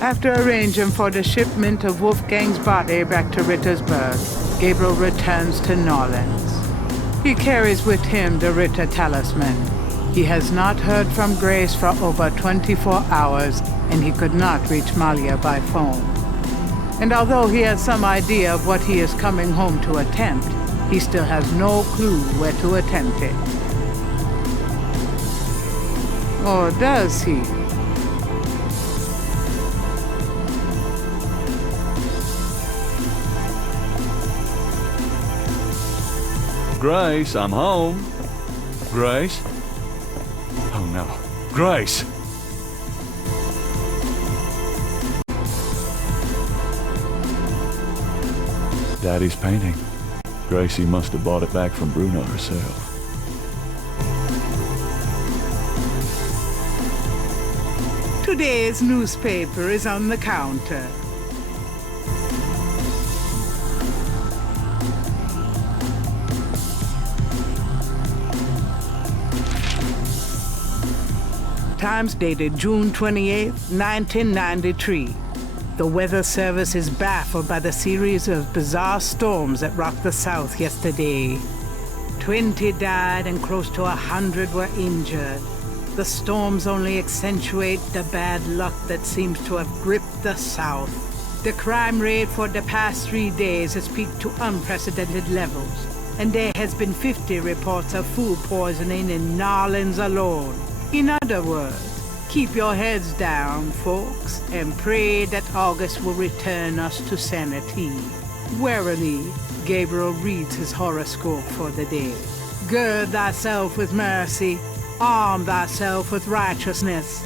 After arranging for the shipment of Wolfgang's body back to Rittersburg, Gabriel returns to Nolens. He carries with him the Ritter talisman. He has not heard from Grace for over 24 hours, and he could not reach Malia by phone. And although he has some idea of what he is coming home to attempt, he still has no clue where to attempt it. Or does he? Grace, I'm home. Grace? Oh no. Grace! Daddy's painting. Gracie must have bought it back from Bruno herself. Today's newspaper is on the counter. Times dated June 28, 1993. The Weather Service is baffled by the series of bizarre storms that rocked the South yesterday. 20 died and close to 100 were injured. The storms only accentuate the bad luck that seems to have gripped the South. The crime rate for the past 3 days has peaked to unprecedented levels, and there has been 50 reports of food poisoning in Nolens alone. In other words, keep your heads down, folks, and pray that August will return us to sanity. Warily, Gabriel reads his horoscope for the day. Gird thyself with mercy, arm thyself with righteousness.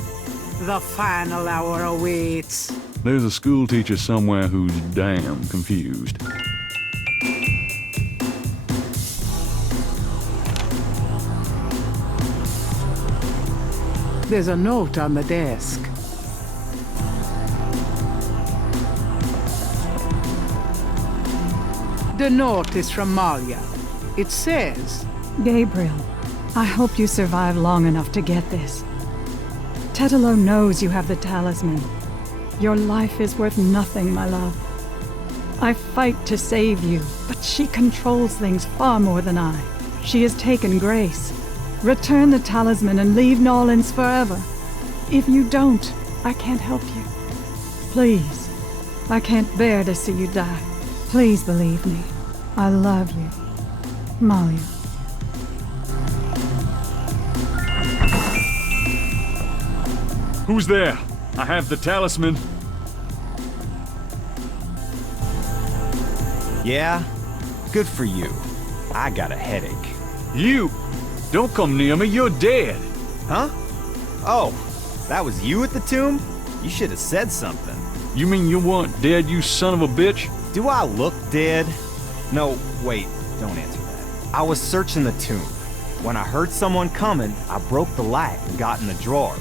The final hour awaits. There's a school teacher somewhere who's damn confused. There's a note on the desk. The note is from Malia. It says, Gabriel, I hope you survive long enough to get this. Tetelo knows you have the talisman. Your life is worth nothing, my love. I fight to save you, but she controls things far more than I. She has taken Grace. Return the talisman and leave Nolens forever. If you don't, I can't help you. Please, I can't bear to see you die. Please believe me. I love you. Malia. Who's there? I have the talisman. Yeah? Good for you. I got a headache. You! Don't come near me, you're dead! Huh? Oh, that was you at the tomb? You should have said something. You mean you weren't dead, you son of a bitch? Do I look dead? No, wait, don't answer that. I was searching the tomb. When I heard someone coming, I broke the light and got in the drawer.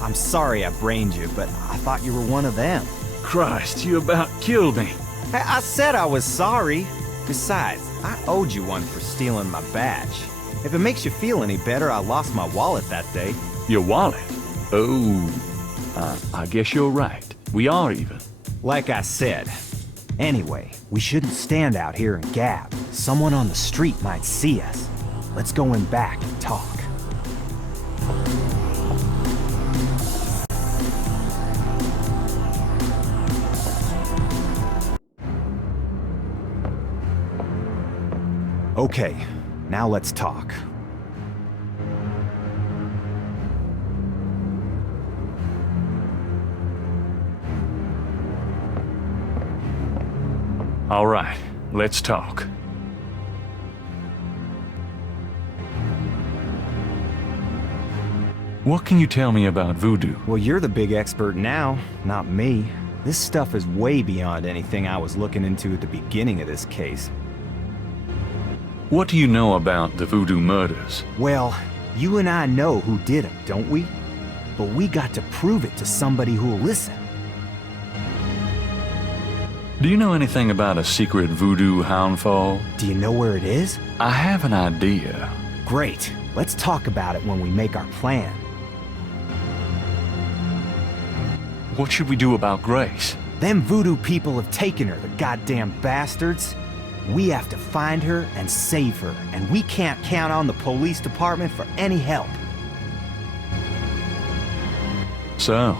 I'm sorry I brained you, but I thought you were one of them. Christ, you about killed me. I said I was sorry. Besides, I owed you one for stealing my badge. If it makes you feel any better, I lost my wallet that day. Your wallet? Oh, I guess you're right. We are even. Like I said. Anyway, we shouldn't stand out here and gab. Someone on the street might see us. Let's go in back and talk. Okay, now let's talk. All right, let's talk. What can you tell me about voodoo? Well, you're the big expert now, not me. This stuff is way beyond anything I was looking into at the beginning of this case. What do you know about the voodoo murders? Well, you and I know who did them, don't we? But we got to prove it to somebody who'll listen. Do you know anything about a secret voodoo houndfall? Do you know where it is? I have an idea. Great. Let's talk about it when we make our plan. What should we do about Grace? Them voodoo people have taken her, the goddamn bastards. We have to find her and save her, and we can't count on the police department for any help. So,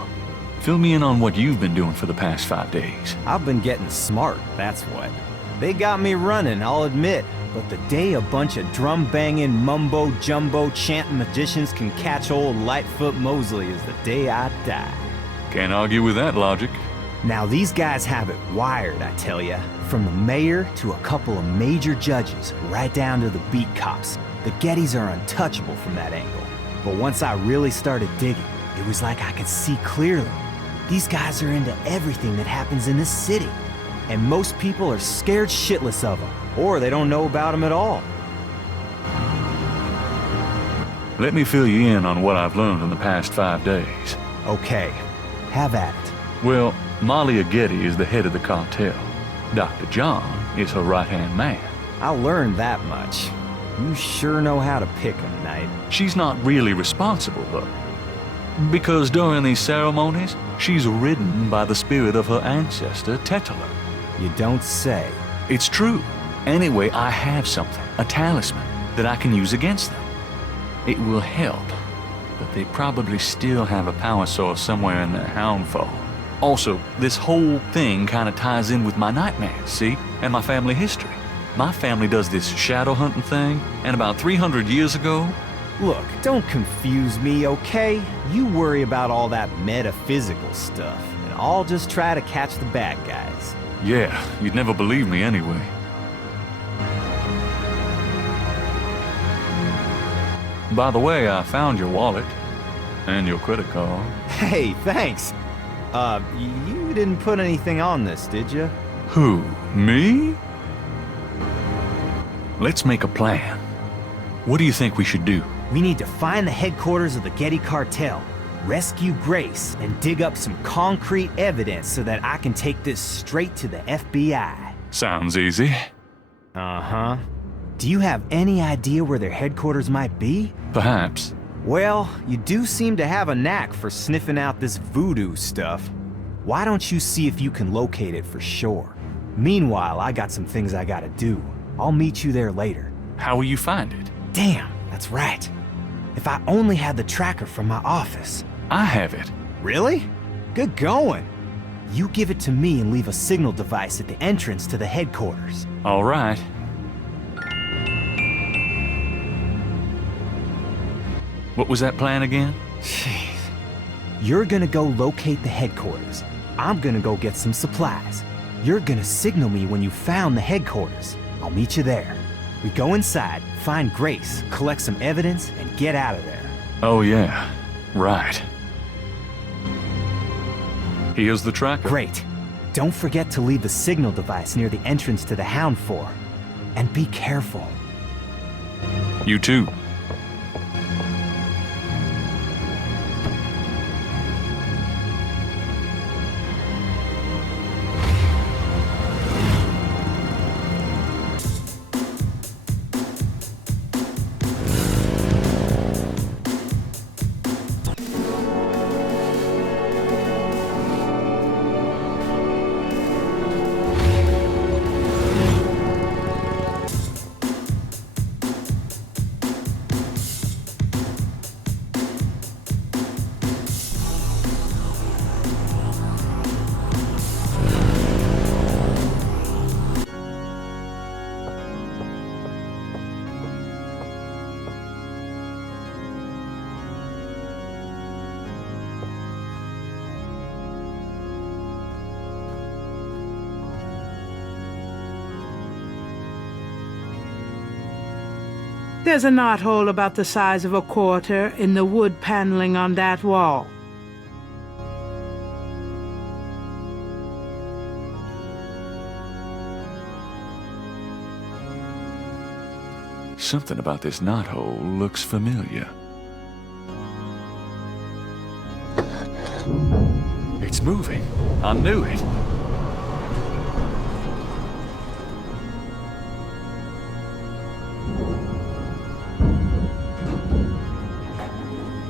fill me in on what you've been doing for the past 5 days. I've been getting smart, that's what. They got me running, I'll admit, but the day a bunch of drum-banging, mumbo-jumbo chanting magicians can catch old Lightfoot Mosley is the day I die. Can't argue with that logic. Now these guys have it wired, I tell ya. From the mayor to a couple of major judges, right down to the beat cops. The Gettys are untouchable from that angle. But once I really started digging, it was like I could see clearly. These guys are into everything that happens in this city. And most people are scared shitless of them, or they don't know about them at all. Let me fill you in on what I've learned in the past 5 days. Okay, have at it. Well, Malia Getty is the head of the cartel. Dr. John is her right-hand man. I learned that much. You sure know how to pick 'em, Knight. She's not really responsible, though. Because during these ceremonies, she's ridden by the spirit of her ancestor, Tetelo. You don't say. It's true. Anyway, I have something, a talisman, that I can use against them. It will help, but they probably still have a power source somewhere in their houndfall. Also, this whole thing kind of ties in with my nightmares, see? And my family history. My family does this shadow hunting thing, and about 300 years ago... Look, don't confuse me, okay? You worry about all that metaphysical stuff, and I'll just try to catch the bad guys. Yeah, you'd never believe me anyway. By the way, I found your wallet. And your credit card. Hey, thanks. You didn't put anything on this, did you? Who? Me? Let's make a plan. What do you think we should do? We need to find the headquarters of the Getty cartel, rescue Grace, and dig up some concrete evidence so that I can take this straight to the FBI. Sounds easy. Uh-huh. Do you have any idea where their headquarters might be? Perhaps. Well, you do seem to have a knack for sniffing out this voodoo stuff. Why don't you see if you can locate it for sure? Meanwhile, I got some things I gotta do. I'll meet you there later. How will you find it? Damn, that's right. If I only had the tracker from my office. I have it. Really? Good going. You give it to me and leave a signal device at the entrance to the headquarters. All right. What was that plan again? Jeez. You're gonna go locate the headquarters. I'm gonna go get some supplies. You're gonna signal me when you found the headquarters. I'll meet you there. We go inside, find Grace, collect some evidence, and get out of there. Oh yeah, right. Here's the tracker. Great. Don't forget to leave the signal device near the entrance to the Hound Fort. And be careful. You too. There's a knothole about the size of a quarter in the wood paneling on that wall. Something about this knothole looks familiar. It's moving. I knew it.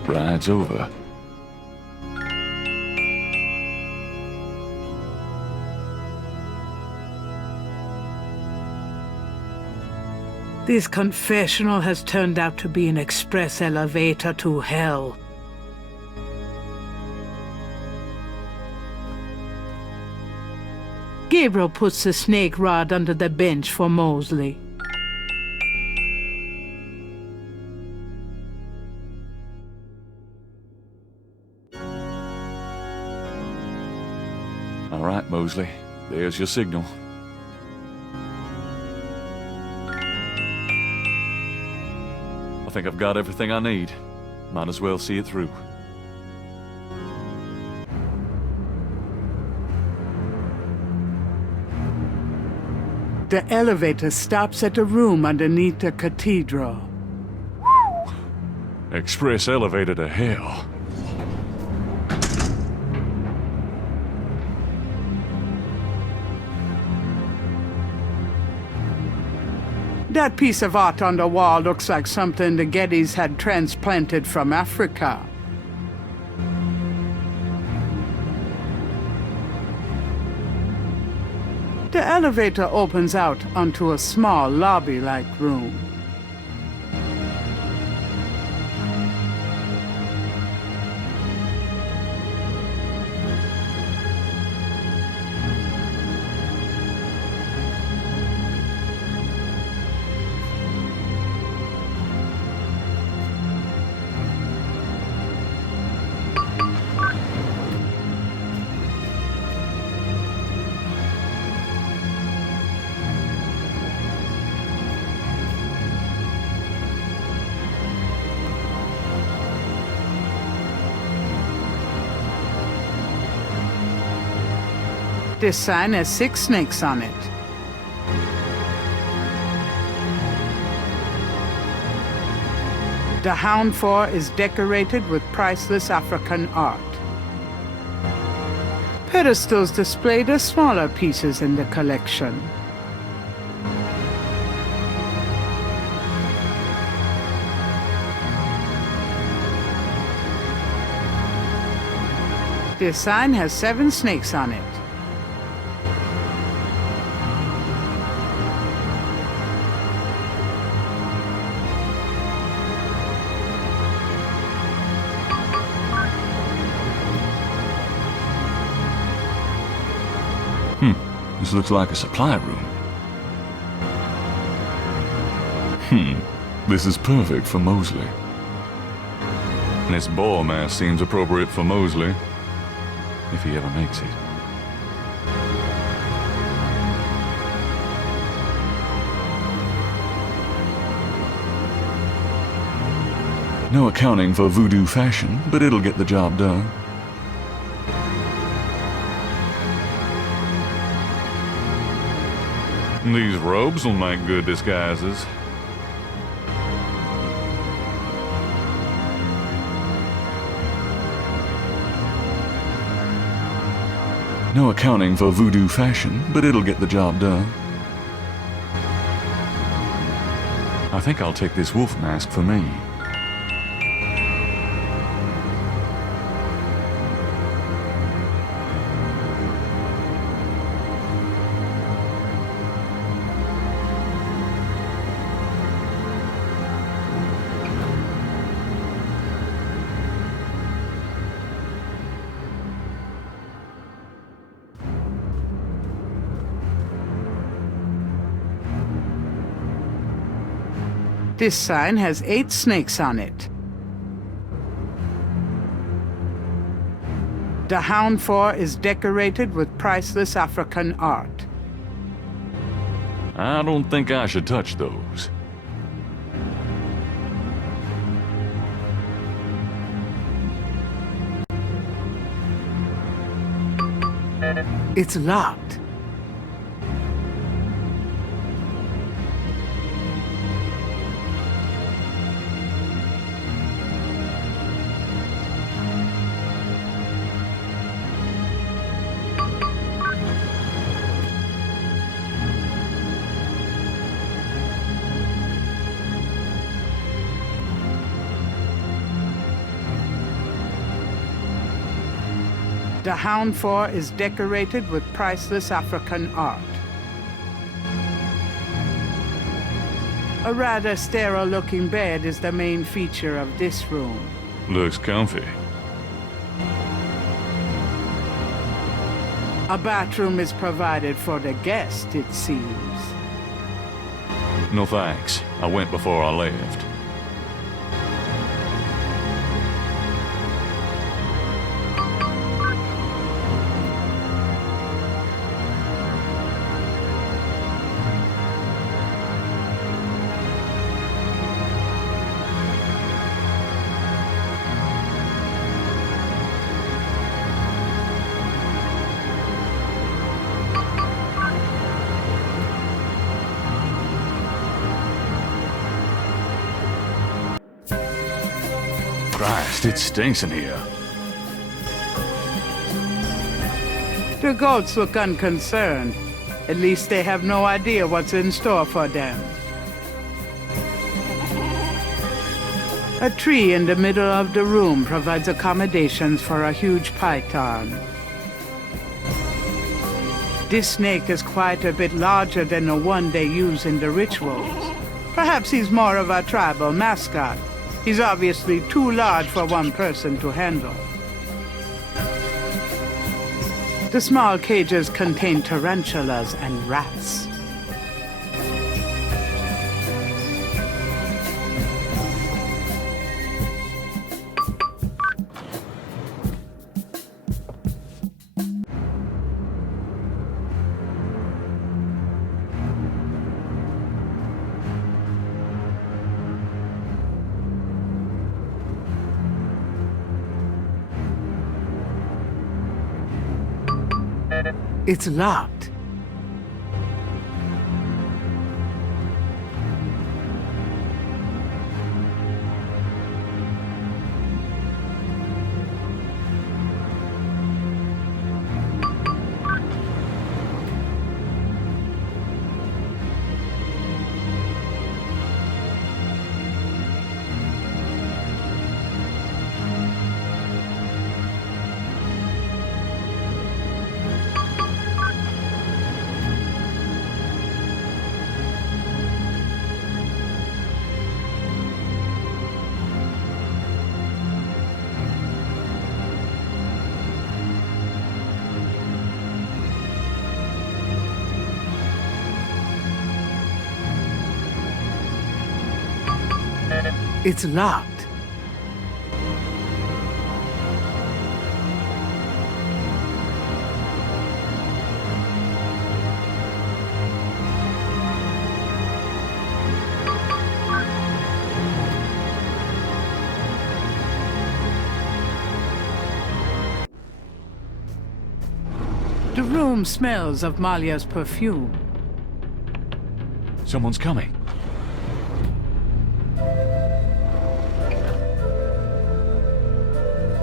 Ride's over. This confessional has turned out to be an express elevator to hell. Gabriel puts the snake rod under the bench for Mosley. All right, Mosley. There's your signal. I think I've got everything I need. Might as well see it through. The elevator stops at a room underneath the cathedral. Express elevator to hell. That piece of art on the wall looks like something the Gettys had transplanted from Africa. The elevator opens out onto a small lobby-like room. This sign has 6 snakes on it. The Hound 4 is decorated with priceless African art. Pedestals display the smaller pieces in the collection. This sign has 7 snakes on it. This looks like a supply room. This is perfect for Mosley. This ball mask seems appropriate for Mosley, if he ever makes it. No accounting for voodoo fashion, but it'll get the job done. These robes will make good disguises. No accounting for voodoo fashion, but it'll get the job done. I think I'll take this wolf mask for me. This sign has 8 snakes on it. The Hound 4 is decorated with priceless African art. I don't think I should touch those. It's locked. The Hound 4 is decorated with priceless African art. A rather sterile-looking bed is the main feature of this room. Looks comfy. A bathroom is provided for the guest, it seems. No thanks. I went before I left. Christ, it stinks in here. The goats look unconcerned. At least they have no idea what's in store for them. A tree in the middle of the room provides accommodations for a huge python. This snake is quite a bit larger than the one they use in the rituals. Perhaps he's more of a tribal mascot. He's obviously too large for one person to handle. The small cages contain tarantulas and rats. It's locked. It's locked. The room smells of Malia's perfume. Someone's coming.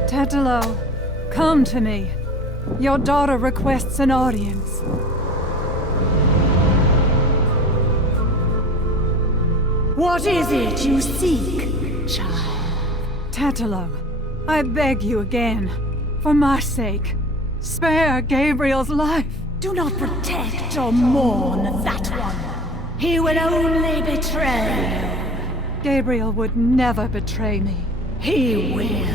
Tetelo, come to me. Your daughter requests an audience. What is it you seek, child? Tetelo, I beg you again, for my sake, spare Gabriel's life. Do not protect or mourn that one. He will only betray you. Gabriel would never betray me. He will,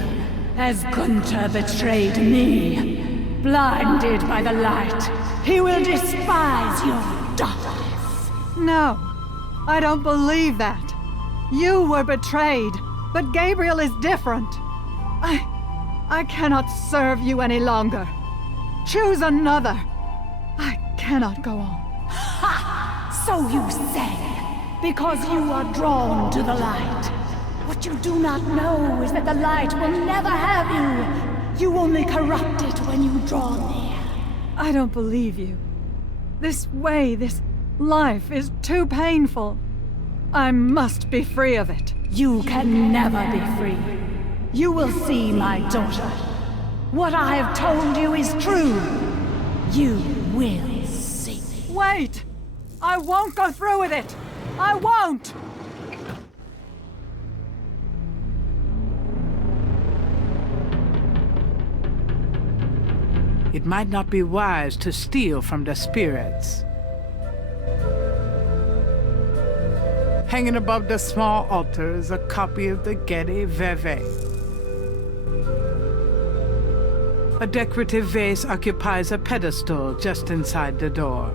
as Gunther betrayed me. Blinded by the light, he will despise your darkness. No, I don't believe that. You were betrayed, but Gabriel is different. I cannot serve you any longer. Choose another. I cannot go on. Ha! So you say, because you are drawn to the light. What you do not know is that the light will never have you. You only corrupt it when you draw near. I don't believe you. This way, this life is too painful. I must be free of it. You can never be free. You will see, my daughter. What I have told you is true. You will see. Wait! I won't go through with it! I won't! It might not be wise to steal from the spirits. Hanging above the small altar is a copy of the Getty Veve. A decorative vase occupies a pedestal just inside the door.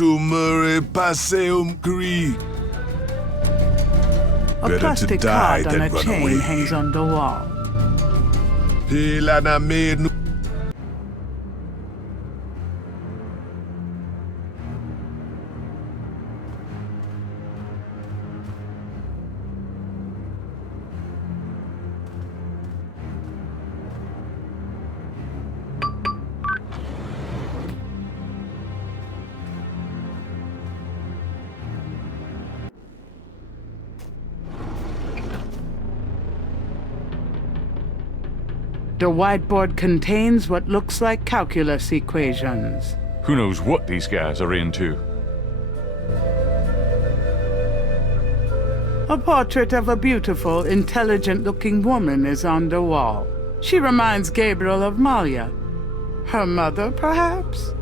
Murray Passeum Creek. A Better plastic to die card on than a run chain away. hangs on the wall. Pilana made The whiteboard contains what looks like calculus equations. Who knows what these guys are into? A portrait of a beautiful, intelligent-looking woman is on the wall. She reminds Gabriel of Malia. Her mother, perhaps?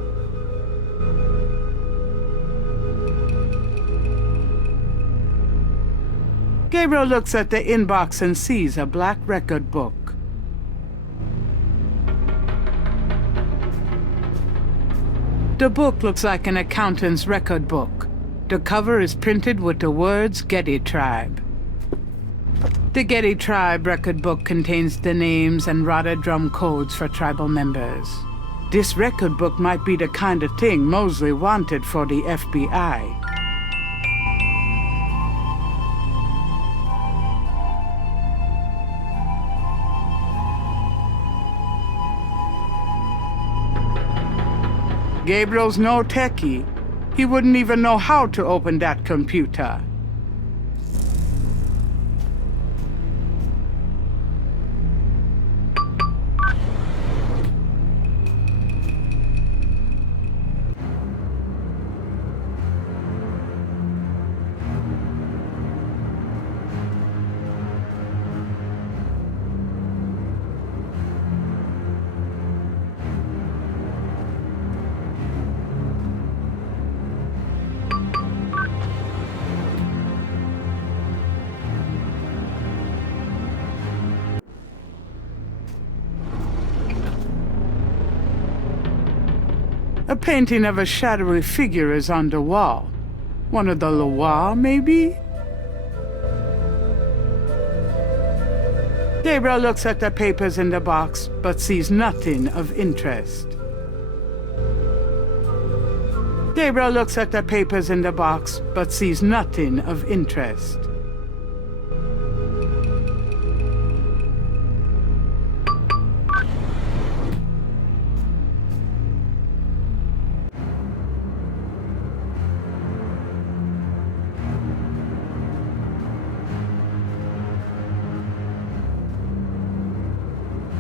Gabriel looks at the inbox and sees a black record book. The book looks like an accountant's record book. The cover is printed with the words Getty Tribe. The Getty Tribe record book contains the names and rada drum codes for tribal members. This record book might be the kind of thing Mosley wanted for the FBI. Gabriel's no techie. He wouldn't even know how to open that computer. A painting of a shadowy figure is on the wall. One of the Loire, maybe? Gabriel looks at the papers in the box, but sees nothing of interest. Gabriel looks at the papers in the box, but sees nothing of interest.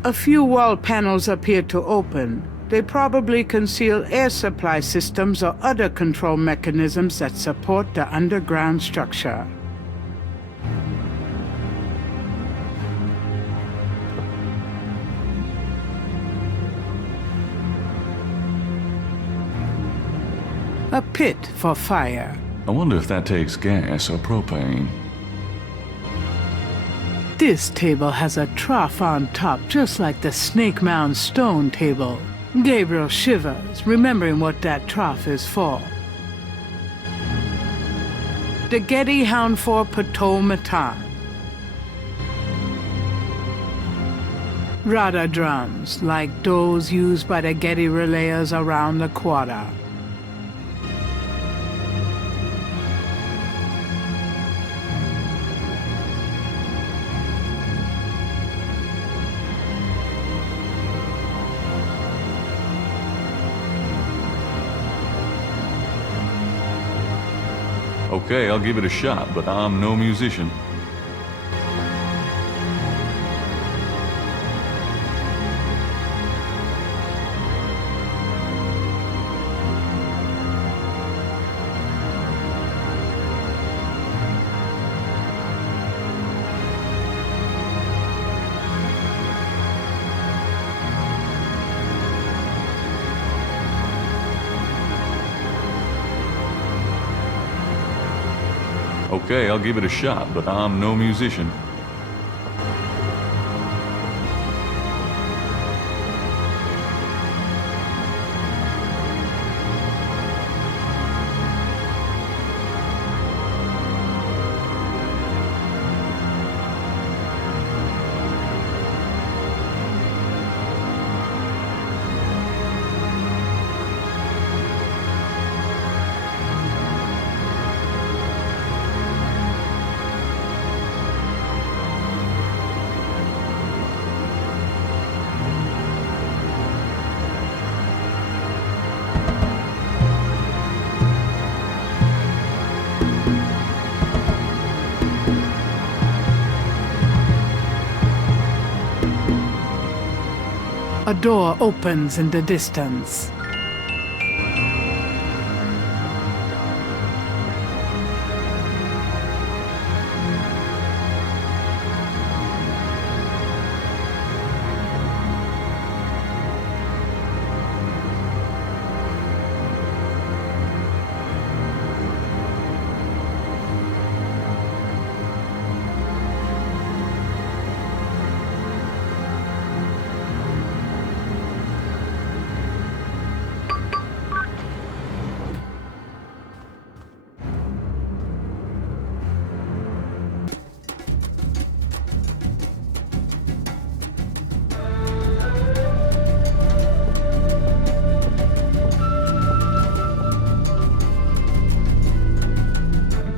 A few wall panels appear to open. They probably conceal air supply systems or other control mechanisms that support the underground structure. A pit for fire. I wonder if that takes gas or propane. This table has a trough on top, just like the Snake Mound stone table. Gabriel shivers, remembering what that trough is for. The Getty Hound for Pateau Matan. Rada drums, like those used by the Getty relayers around the quarter. Okay, I'll give it a shot, but I'm no musician. Okay, I'll give it a shot, but I'm no musician. A door opens in the distance.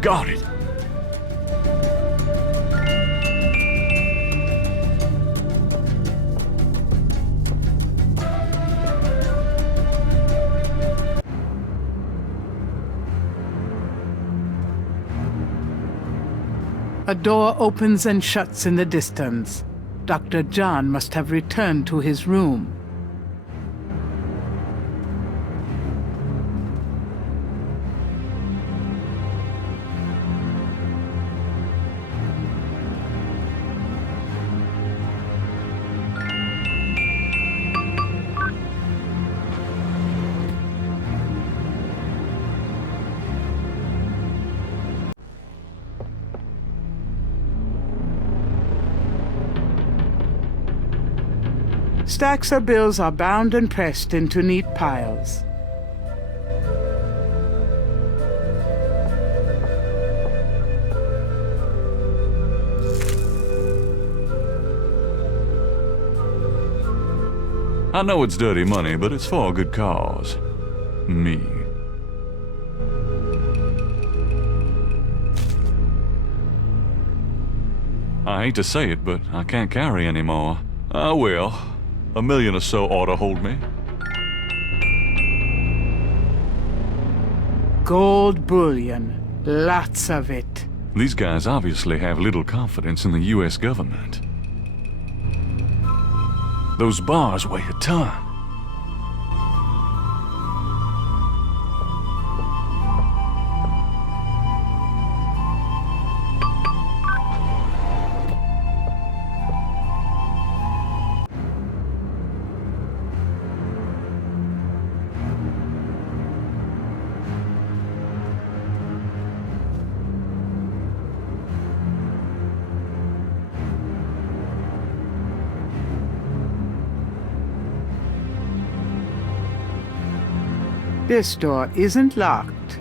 Got it! A door opens and shuts in the distance. Dr. John must have returned to his room. Stacks of bills are bound and pressed into neat piles. I know it's dirty money, but it's for a good cause. Me. I hate to say it, but I can't carry anymore. I will. $1 million or so ought to hold me. Gold bullion. Lots of it. These guys obviously have little confidence in the U.S. government. Those bars weigh a ton. This door isn't locked.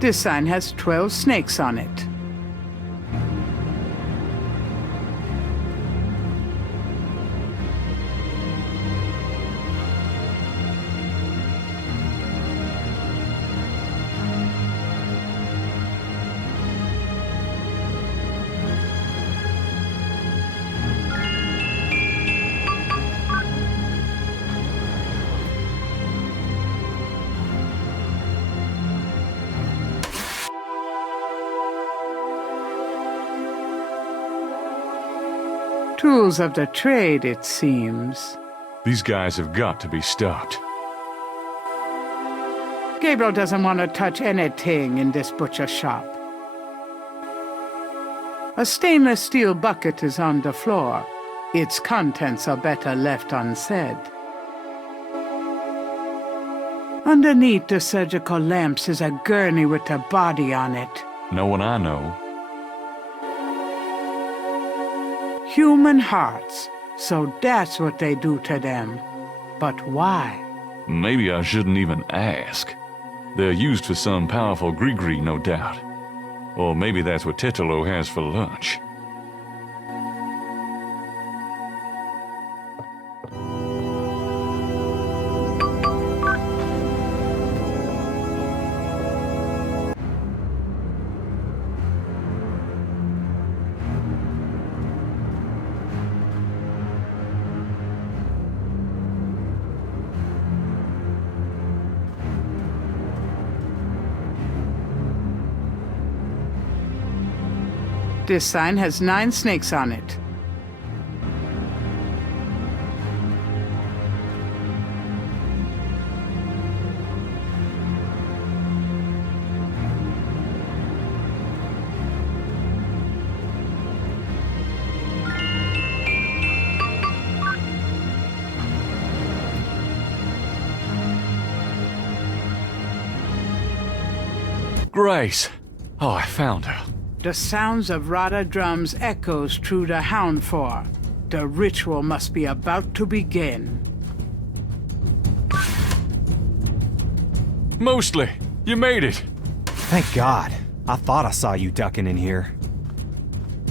This sign has 12 snakes on it. Tools of the trade, it seems. These guys have got to be stopped. Gabriel doesn't want to touch anything in this butcher shop. A stainless steel bucket is on the floor. Its contents are better left unsaid. Underneath the surgical lamps is a gurney with a body on it. No one I know. Human hearts. So that's what they do to them. But why? Maybe I shouldn't even ask. They're used for some powerful gree-gree, no doubt. Or maybe that's what Tetelo has for lunch. This sign has 9 snakes on it. Grace! Oh, I found her. The sounds of Rada drums echoes through the Houndfor. The ritual must be about to begin. Mostly! You made it! Thank God. I thought I saw you ducking in here.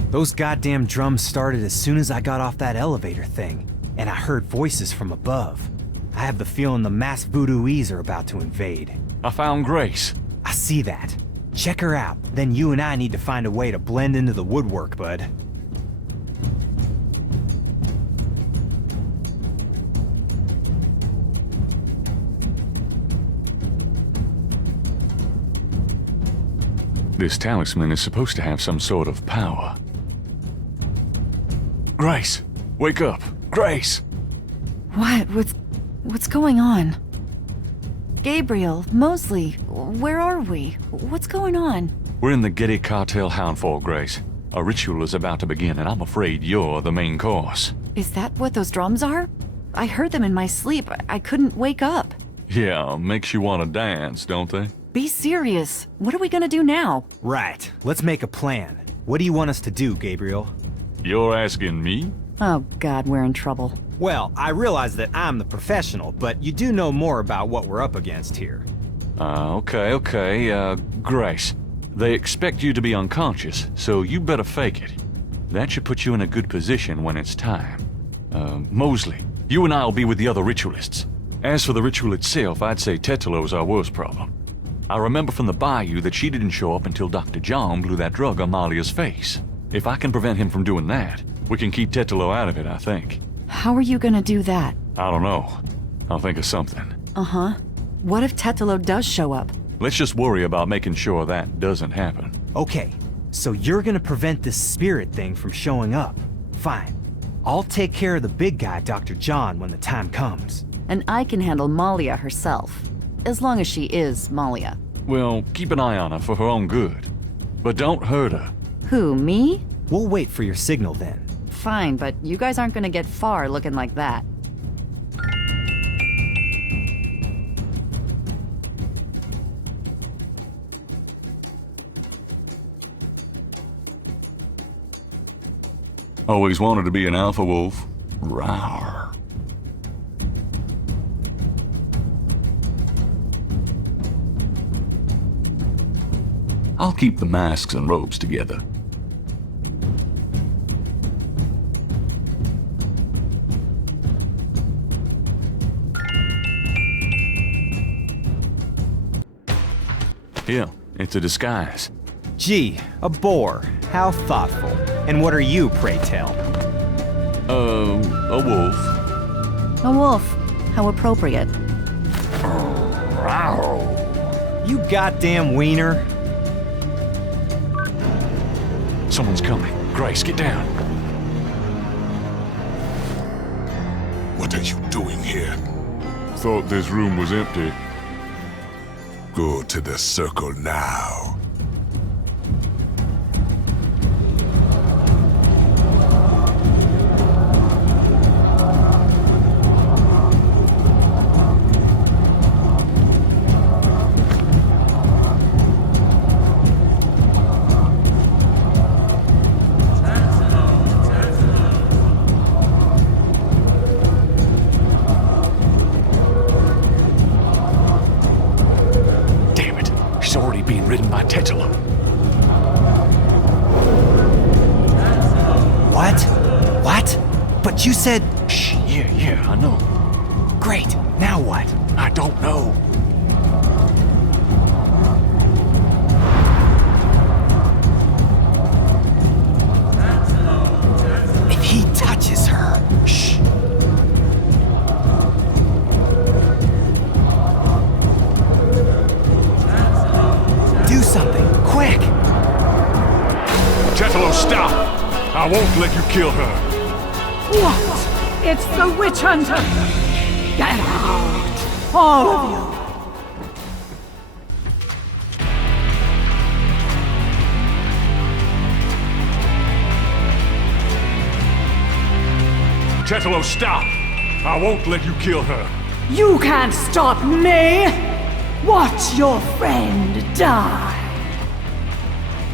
Those goddamn drums started as soon as I got off that elevator thing, and I heard voices from above. I have the feeling the mass voodooese are about to invade. I found Grace. I see that. Check her out, then you and I need to find a way to blend into the woodwork, bud. This talisman is supposed to have some sort of power. Grace! Wake up! Grace! What? What's going on? Gabriel, Mosley, where are we? What's going on? We're in the Getty Cartel Houndfall, Grace. A ritual is about to begin, and I'm afraid you're the main course. Is that what those drums are? I heard them in my sleep. I couldn't wake up. Yeah, makes you want to dance, don't they? Be serious. What are we gonna do now? Right. Let's make a plan. What do you want us to do, Gabriel? You're asking me? Oh God, we're in trouble. Well, I realize that I'm the professional, but you do know more about what we're up against here. Okay. Grace, they expect you to be unconscious, so you better fake it. That should put you in a good position when it's time. Mosley, you and I'll be with the other ritualists. As for the ritual itself, I'd say Tetelo's our worst problem. I remember from the bayou that she didn't show up until Dr. John blew that drug on Malia's face. If I can prevent him from doing that, we can keep Tetelo out of it, I think. How are you gonna do that? I don't know. I'll think of something. Uh-huh. What if Tetelo does show up? Let's just worry about making sure that doesn't happen. Okay, so you're gonna prevent this spirit thing from showing up. Fine. I'll take care of the big guy, Dr. John, when the time comes. And I can handle Malia herself. As long as she is Malia. Well, keep an eye on her for her own good. But don't hurt her. Who, me? We'll wait for your signal then. Fine, but you guys aren't gonna get far looking like that. Always wanted to be an alpha wolf. Rawr. I'll keep the masks and robes together. Here, it's a disguise. Gee, a boar. How thoughtful. And what are you, pray tell? A wolf. A wolf. How appropriate. You goddamn wiener. Someone's coming. Grace, get down. What are you doing here? Thought this room was empty. Go to the circle now. But you said... Shh, yeah, I know. Great, now what? I don't know. If he touches her... Shh. Do something, quick! Chetalo, stop! I won't let you kill her. What? It's the witch hunter! Get out! All of you! Chetalo, stop! I won't let you kill her. You can't stop me! Watch your friend die!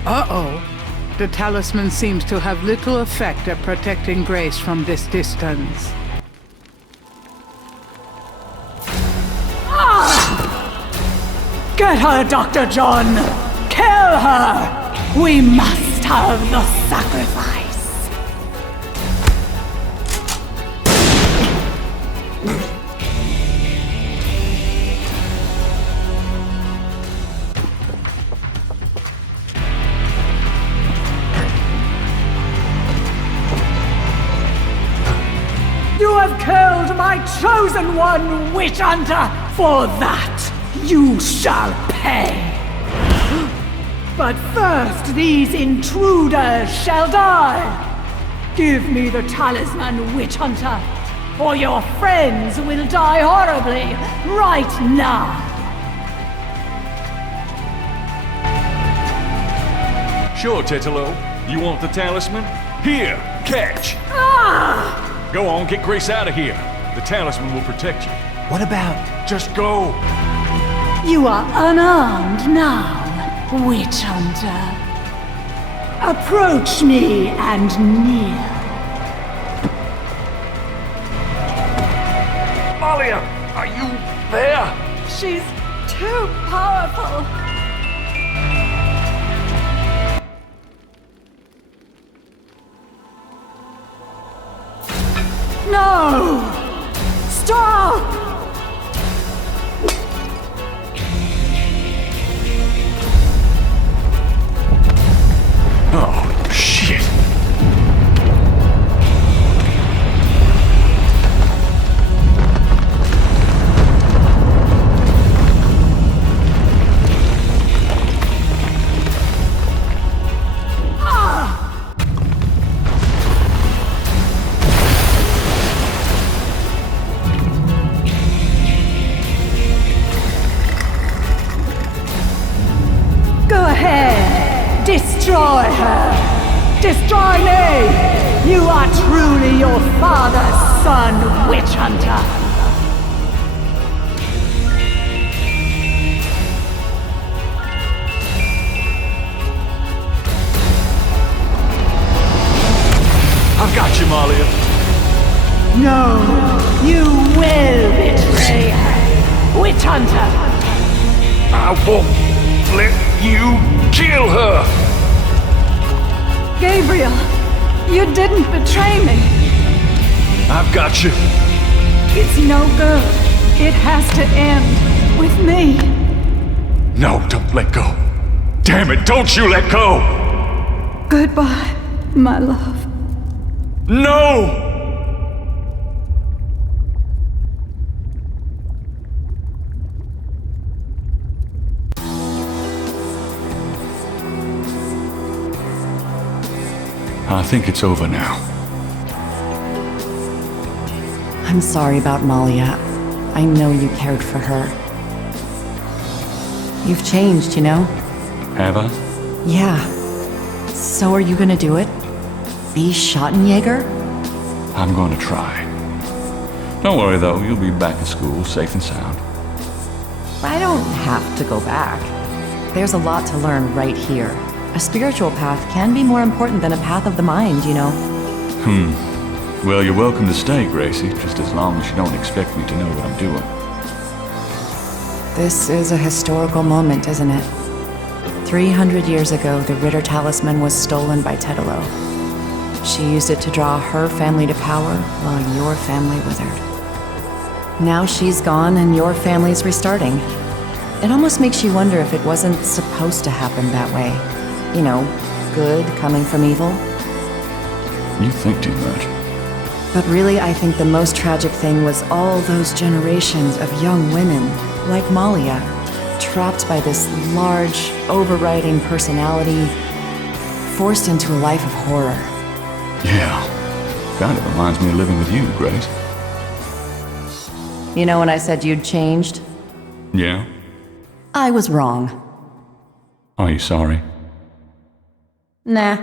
Uh-oh. The talisman seems to have little effect at protecting Grace from this distance. Get her, Dr. John! Kill her! We must have the sacrifice! You have killed my chosen one, witch hunter! For that, you shall pay! But first, these intruders shall die! Give me the talisman, witch hunter, or your friends will die horribly right now! Sure, Tetelo. You want the talisman? Here, catch! Ah! Go on, get Grace out of here. The talisman will protect you. What about... Just go! You are unarmed now, witch hunter. Approach me and kneel. Malia, are you there? She's too powerful. No! Stop! Oh, shit. Go ahead! Destroy her! Destroy me! You are truly your father's son, witch hunter! I've got you, Malia. No, you will betray her, witch hunter! I won't let you kill her! Gabriel, you didn't betray me. I've got you. It's no good. It has to end with me. No, don't let go. Damn it, don't you let go! Goodbye, my love. No! I think it's over now. I'm sorry about Malia. I know you cared for her. You've changed, you know? Have I? Yeah. So are you gonna do it? Be Schottenjäger? I'm going to try. Don't worry, though. You'll be back in school, safe and sound. I don't have to go back. There's a lot to learn right here. A spiritual path can be more important than a path of the mind, you know? Well, you're welcome to stay, Gracie, just as long as you don't expect me to know what I'm doing. This is a historical moment, isn't it? 300 years ago, the Ritter talisman was stolen by Tetelo. She used it to draw her family to power while your family withered. Now she's gone and your family's restarting. It almost makes you wonder if it wasn't supposed to happen that way. You know, good coming from evil. You think too much. But really, I think the most tragic thing was all those generations of young women, like Malia, trapped by this large, overriding personality, forced into a life of horror. Yeah. Kind of reminds me of living with you, Grace. You know when I said you'd changed? Yeah? I was wrong. Are you sorry? Nah.